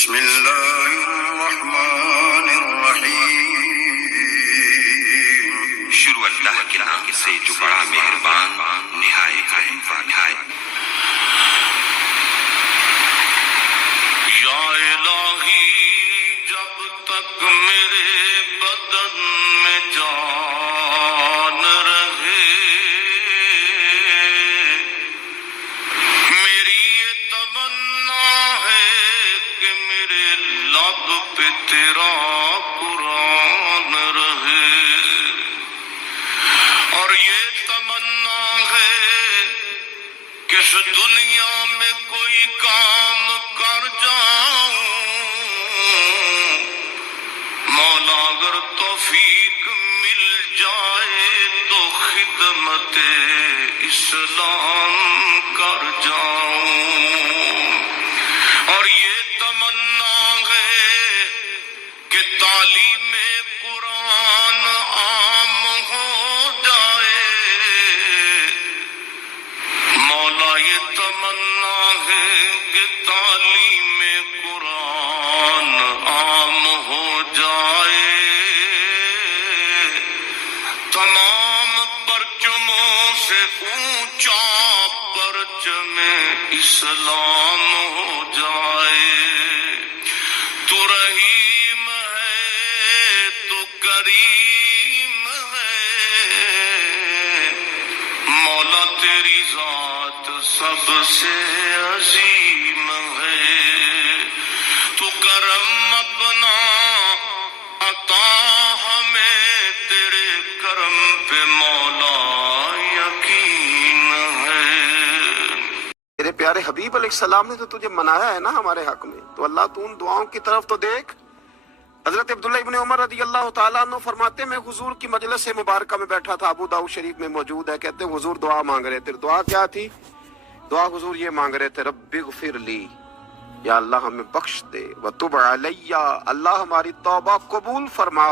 بسم اللہ الرحمن الرحیم۔ شروع اللہ کے نام سے جو بڑا مہربان نہایت رحم والا ہے۔ یا الہی جب تک میرے بدن میں جان رہے، میری یہ تمنا ہے کہ میرے لب پہ تیرا قرآن رہے، اور یہ تمنا ہے کہ اس دنیا میں کوئی کام کر جاؤں، مولا اگر توفیق مل جائے تو خدمت اسلام کر جاؤں، اور یہ تمنا ہے کہ تعلیم قرآن عام ہو جائے، مولا یہ تمنا ہے کہ تعلیم قرآن عام ہو جائے، تمام پرچموں سے اونچا پرچم اسلام ہو جائے۔ تو رحیم ہے تو کریم ہے، مولا تیری ذات سب سے عظیم ہے، تو کرم اپنا عطا ہمیں، تیرے کرم پہ مولا یقین ہے۔ میرے پیارے حبیب علیہ السلام نے تو تجھے منایا ہے نا ہمارے حق میں، تو اللہ تو ان دعاؤں کی طرف تو دیکھ۔ حضرت عبداللہ ابن عمر رضی اللہ تعالیٰ عنہ فرماتے میں حضور کی مجلس مبارکہ میں بیٹھا تھا، ابو داؤد شریف میں موجود ہے، کہتے ہیں حضور دعا مانگ رہے تھے۔ دعا کیا تھی؟ دعا حضور یہ مانگ رہے تھے، رب اغفر لی، یا اللہ ہمیں بخش دے، وتب علی، اللہ ہماری توبہ قبول فرما،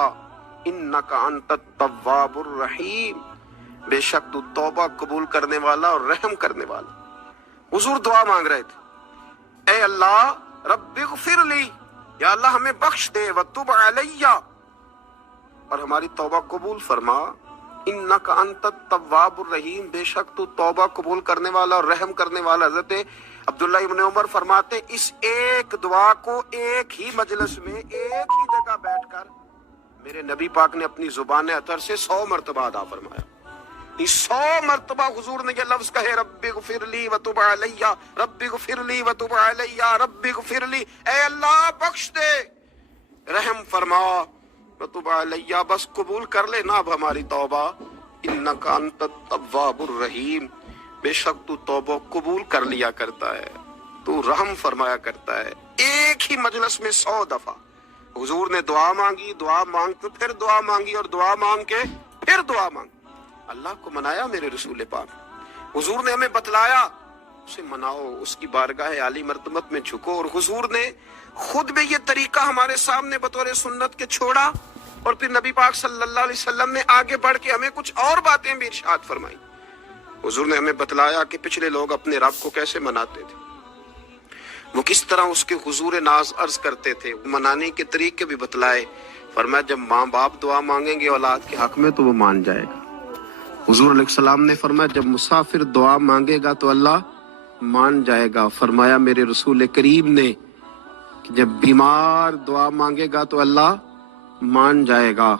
انک انت التواب الرحیم، بے شک تو توبہ قبول کرنے والا اور رحم کرنے والا۔ حضور دعا مانگ رہے تھے، اے اللہ رب اغفر لی، یا اللہ ہمیں بخش دے، وتب علی، اور ہماری توبہ قبول فرما، انک انت التواب الرحیم، بے شک تو توبہ قبول کرنے والا اور رحم کرنے والا۔ حضرت عبداللہ ابن عمر فرماتے اس ایک دعا کو ایک ہی مجلس میں ایک ہی جگہ بیٹھ کر میرے نبی پاک نے اپنی زبان اطہر سے 100 مرتبہ ادا فرمایا۔ 100 مرتبہ حضور نے یہ لفظ کہے، رب اغفر لی وتب علی، رب اغفر لی وتب علی، رب اغفر لی، اے اللہ بخش دے، رحم فرما، وتب علی، بس قبول کر لے نا اب ہماری توبہ، انک انت التواب الرحیم، بے شک تو توبہ قبول کر لیا کرتا ہے، تو رحم فرمایا کرتا ہے۔ ایک ہی مجلس میں 100 دفعہ حضور نے دعا مانگی، دعا مانگ کے پھر دعا مانگی، اور دعا مانگ کے پھر دعا مانگی۔ اللہ کو منایا میرے رسول پاک، حضور نے ہمیں بتلایا، اسے مناؤ، اس کی بارگاہ عالی مرتبت میں جھکو، اور حضور نے خود بھی یہ طریقہ ہمارے سامنے بطور سنت کے چھوڑا، اور پھر نبی پاک صلی اللہ علیہ وسلم نے آگے بڑھ کے ہمیں کچھ اور باتیں بھی ارشاد فرمائی۔ حضور نے ہمیں بتلایا کہ پچھلے لوگ اپنے رب کو کیسے مناتے تھے، وہ کس طرح اس کے حضور ناز عرض کرتے تھے، منانے کے طریقے بھی بتلائے۔ فرمایا جب ماں باپ دعا مانگیں گے اولاد کے حق میں تو وہ مان جائے گا۔ حضور علیہ السلام نے فرمایا جب مسافر دعا مانگے گا تو اللہ مان جائے گا۔ فرمایا میرے رسول کریم نے کہ جب بیمار دعا مانگے گا تو اللہ مان جائے گا۔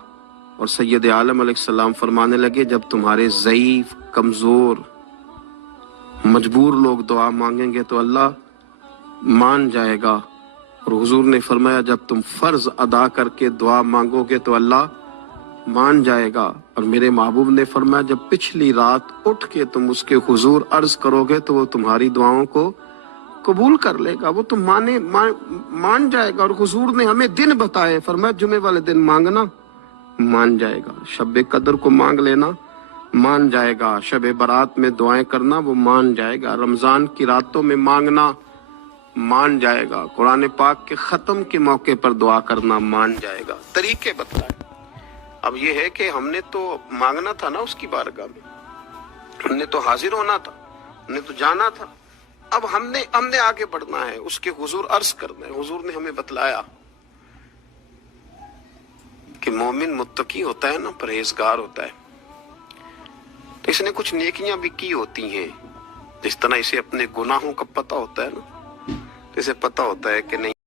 اور سید عالم علیہ السلام فرمانے لگے جب تمہارے ضعیف، کمزور، مجبور لوگ دعا مانگیں گے تو اللہ مان جائے گا۔ اور حضور نے فرمایا جب تم فرض ادا کر کے دعا مانگو گے تو اللہ مان جائے گا۔ اور میرے محبوب نے فرمایا جب پچھلی رات اٹھ کے تم اس کے حضور عرض کرو گے تو وہ تمہاری دعاؤں کو قبول کر لے گا، وہ تم مان جائے گا۔ اور حضور نے ہمیں دن بتائے، فرمایا جمعے والے دن مانگنا مان جائے گا، شب قدر کو مانگ لینا مان جائے گا، شب برات میں دعائیں کرنا وہ مان جائے گا، رمضان کی راتوں میں مانگنا مان جائے گا، قرآن پاک کے ختم کے موقع پر دعا کرنا مان جائے گا۔ طریقے بتلائے۔ اب یہ ہے کہ ہم نے تو مانگنا تھا نا اس کی بارگاہ میں، ہم نے تو حاضر ہونا تھا، ہم نے تو جانا تھا، اب ہم نے آگے بڑھنا ہے، اس کے حضور عرض کرنا ہے۔ حضور نے ہمیں بتلایا کہ مومن متقی ہوتا ہے نا، پرہیزگار ہوتا ہے، تو اس نے کچھ نیکیاں بھی کی ہوتی ہیں، جس طرح اسے اپنے گناہوں کا پتہ ہوتا ہے نا، تو اسے پتہ ہوتا ہے کہ نہیں